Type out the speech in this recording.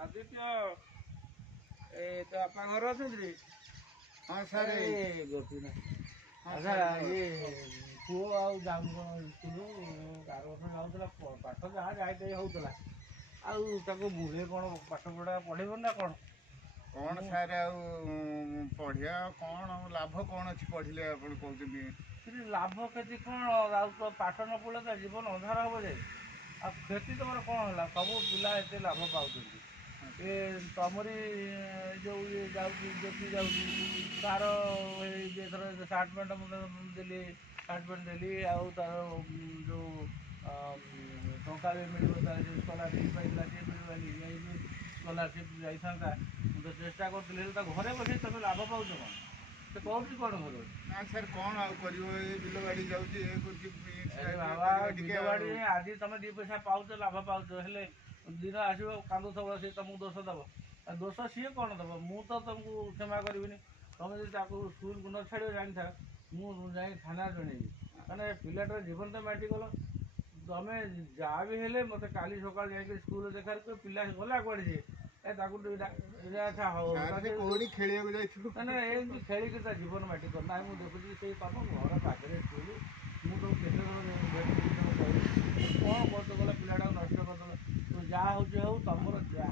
ଆଦିତ୍ୟ ଏ ତ ବାପା ଘର ଅଛନ୍ତି? ହଁ ସାର୍ ଗୋପୀନାଥ ହଁ ଆଚ୍ଛା ସାର୍ ଇଏ ପୁଅ ଆଉ ଯାଉନି କଣ ସ୍କୁଲ ଆର ବର୍ଷ ଯାଉଥିଲା ପାଠ ଯାହା ଯାଇ ହଉଥିଲା ଆଉ ତାକୁ ବୁଝେ କଣ ପାଠ ପଢ଼ା ପଢ଼େଇବ ନା କଣ? କଣ ସାର୍ ଆଉ ପଢ଼ିବା କଣ ଲାଭ କଣ ଅଛି ପଢ଼ିଲେ ଆପଣ କହୁଛନ୍ତି? କିନ୍ତୁ ଲାଭ କ୍ଷତି କ'ଣ ଆଉ ତ ପାଠ ନ ପଢ଼ିଲେ ତା ଜୀବନ ଅନ୍ଧାର ହେବ ଯେ ଆଉ କ୍ଷତି ତମର କ'ଣ ହେଲା ସବୁ ପିଲା ଏତେ ଲାଭ ପାଉଛନ୍ତି ଏ ତମରି ଯେଉଁ ଇଏ ଯାଉଛି ଜ୍ୟୋତି ଯାଉଛି ତାର ଏଥର ସାର୍ଟ ପ୍ୟାଣ୍ଟ ମୁଁ ଦେଲି ସାର୍ଟ ପ୍ୟାଣ୍ଟ ଦେଲି ଆଉ ତାର ଯେଉଁ ଟଙ୍କା ବି ମିଳିବ ତାର ଯେଉଁ ସ୍କଲାରସିପ୍ ପାଇଥିଲା ସିଏ ମିଳିବନି ଇଏ ବି ସ୍କଲାରସିପ୍ ଯାଇଥାନ୍ତା ମୁଁ ତ ଚେଷ୍ଟା କରୁଥିଲି ହେଲେ ତା ଘରେ ବସି ତମେ ଲାଭ ପାଉଛ କ'ଣ? ସେ କହୁଛି କ'ଣ ଘରେ? ନା ସାର୍ କ'ଣ ଆଉ କରିବ ଏ ବିଲ ବାଡ଼ି ଯାଉଛି ଏ କରୁଛି ବାବା ବିଲବାଡ଼ି ଆଜି ତମେ ଦୁଇ ପଇସା ପାଉଛ ଲାଭ ପାଉଛ ହେଲେ ଦିନ ଆସିବ କାନ୍ଦୁଥିବ ସେ ତମକୁ ଦୋଷ ଦେବ ଆଉ ଦୋଷ ସିଏ କ'ଣ ଦେବ ମୁଁ ତ ତମକୁ କ୍ଷମା କରିବିନି ତମେ ଯଦି ତାକୁ ସ୍କୁଲକୁ ନ ଛାଡ଼ିବ ଜାଣିଥା ମୁଁ ଯାଇ ଥାନାରେ ଜଣେଇବି ମାନେ ପିଲାଟାର ଜୀବନ ତ ମାଟିଗଲ ତମେ ଯାହା ବି ହେଲେ ମୋତେ କାଲି ସକାଳେ ଯାଇକି ସ୍କୁଲରେ ଦେଖା ପିଲା ଗଲା କୁଆଡ଼େ ସିଏ ତାକୁ ଆଚ୍ଛା ହଉ କୋଉଠି ଖେଳିବାକୁ ଯାଇଥିଲୁ ମାନେ ଏମିତି ଖେଳିକି ତା ଜୀବନ ମାଟି କର ନାହିଁ ମୁଁ ଦେଖୁଛି ସେଇ ତମ ଘର ପାଖରେ ସ୍କୁଲ ମୁଁ ତମକୁ କେତେ ଥର ଭେଟିକି ତମକୁ କହିଲି କ'ଣ କରୁଛ ଗଲେ ପିଲାଟାକୁ ନଷ୍ଟ କରିଦେଲ ତୁ ଯାହା ହେଉଛି ହଉ ତମର ଯାହା